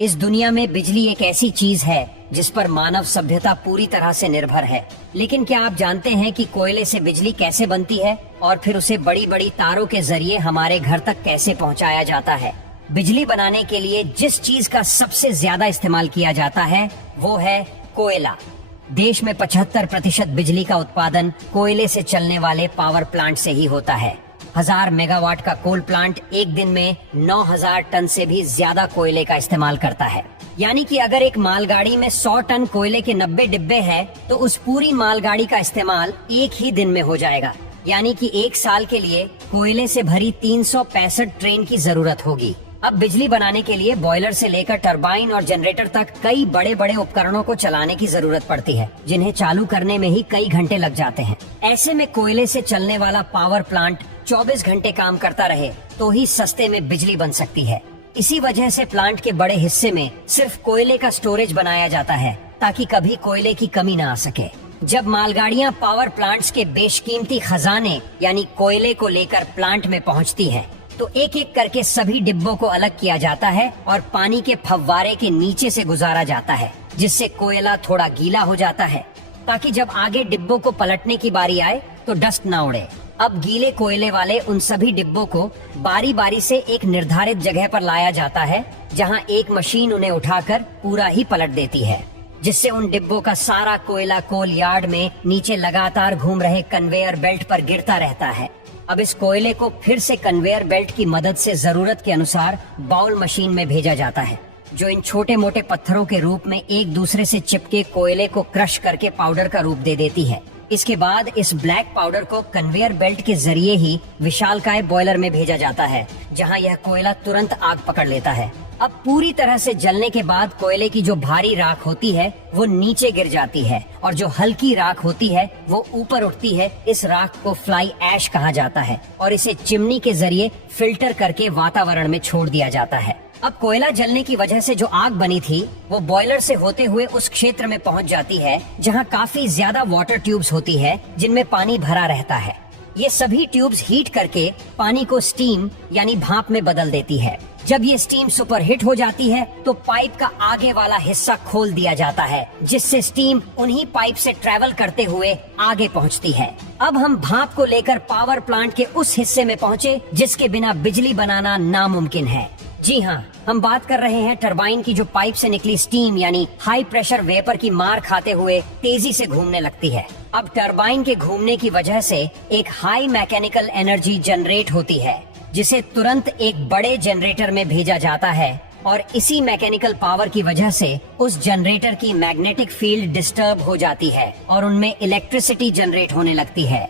इस दुनिया में बिजली एक ऐसी चीज है जिस पर मानव सभ्यता पूरी तरह से निर्भर है। लेकिन क्या आप जानते हैं कि कोयले से बिजली कैसे बनती है और फिर उसे बड़ी बड़ी तारों के जरिए हमारे घर तक कैसे पहुंचाया जाता है? बिजली बनाने के लिए जिस चीज का सबसे ज्यादा इस्तेमाल किया जाता है वो है कोयला। देश में 75% बिजली का उत्पादन कोयले से चलने वाले पावर प्लांट से ही होता है। 1000 मेगावाट का कोल प्लांट एक दिन में 9000 टन से भी ज्यादा कोयले का इस्तेमाल करता है। यानी कि अगर एक मालगाड़ी में 100 टन कोयले के 90 डिब्बे हैं, तो उस पूरी मालगाड़ी का इस्तेमाल एक ही दिन में हो जाएगा। यानी कि एक साल के लिए कोयले से भरी 365 ट्रेन की जरूरत होगी। अब बिजली बनाने के लिए बॉयलर से लेकर टरबाइन और जनरेटर तक कई बड़े बड़े उपकरणों को चलाने की जरूरत पड़ती है, जिन्हें चालू करने में ही कई घंटे लग जाते हैं। ऐसे में कोयले से चलने वाला पावर प्लांट 24 घंटे काम करता रहे तो ही सस्ते में बिजली बन सकती है। इसी वजह से प्लांट के बड़े हिस्से में सिर्फ कोयले का स्टोरेज बनाया जाता है, ताकि कभी कोयले की कमी ना आ सके। जब मालगाड़ियां पावर प्लांट्स के बेशकीमती खजाने यानी कोयले को लेकर प्लांट में पहुंचती हैं, तो एक एक करके सभी डिब्बों को अलग किया जाता है और पानी के फव्वारे के नीचे से गुजारा जाता है, जिससे कोयला थोड़ा गीला हो जाता है, ताकि जब आगे डिब्बों को पलटने की बारी आए तो डस्ट ना उड़े। अब गीले कोयले वाले उन सभी डिब्बों को बारी बारी से एक निर्धारित जगह पर लाया जाता है, जहां एक मशीन उन्हें उठाकर पूरा ही पलट देती है, जिससे उन डिब्बों का सारा कोयला कोल यार्ड में नीचे लगातार घूम रहे कन्वेयर बेल्ट पर गिरता रहता है। अब इस कोयले को फिर से कन्वेयर बेल्ट की मदद से जरूरत के अनुसार बाउल मशीन में भेजा जाता है, जो इन छोटे मोटे पत्थरों के रूप में एक दूसरे से चिपके कोयले को क्रश करके पाउडर का रूप दे देती है। इसके बाद इस ब्लैक पाउडर को कन्वेयर बेल्ट के जरिए ही विशालकाय बॉयलर में भेजा जाता है, जहां यह कोयला तुरंत आग पकड़ लेता है। अब पूरी तरह से जलने के बाद कोयले की जो भारी राख होती है वो नीचे गिर जाती है, और जो हल्की राख होती है वो ऊपर उठती है। इस राख को फ्लाई ऐश कहा जाता है और इसे चिमनी के जरिए फिल्टर करके वातावरण में छोड़ दिया जाता है। अब कोयला जलने की वजह से जो आग बनी थी वो बॉयलर से होते हुए उस क्षेत्र में पहुंच जाती है जहां काफी ज्यादा वाटर ट्यूब्स होती है, जिनमें पानी भरा रहता है। ये सभी ट्यूब्स हीट करके पानी को स्टीम यानी भाप में बदल देती है। जब ये स्टीम सुपर हिट हो जाती है तो पाइप का आगे वाला हिस्सा खोल दिया जाता है, जिससे स्टीम उन्हीं पाइप से ट्रेवल करते हुए आगे पहुंचती है। अब हम भाप को लेकर पावर प्लांट के उस हिस्से में पहुंचे जिसके बिना बिजली बनाना नामुमकिन है। जी हाँ, हम बात कर रहे हैं टरबाइन की, जो पाइप से निकली स्टीम यानी हाई प्रेशर वेपर की मार खाते हुए तेजी से घूमने लगती है। अब टरबाइन के घूमने की वजह से एक हाई मैकेनिकल एनर्जी जनरेट होती है, जिसे तुरंत एक बड़े जनरेटर में भेजा जाता है, और इसी मैकेनिकल पावर की वजह से उस जनरेटर की मैग्नेटिक फील्ड डिस्टर्ब हो जाती है और उनमें इलेक्ट्रिसिटी जनरेट होने लगती है।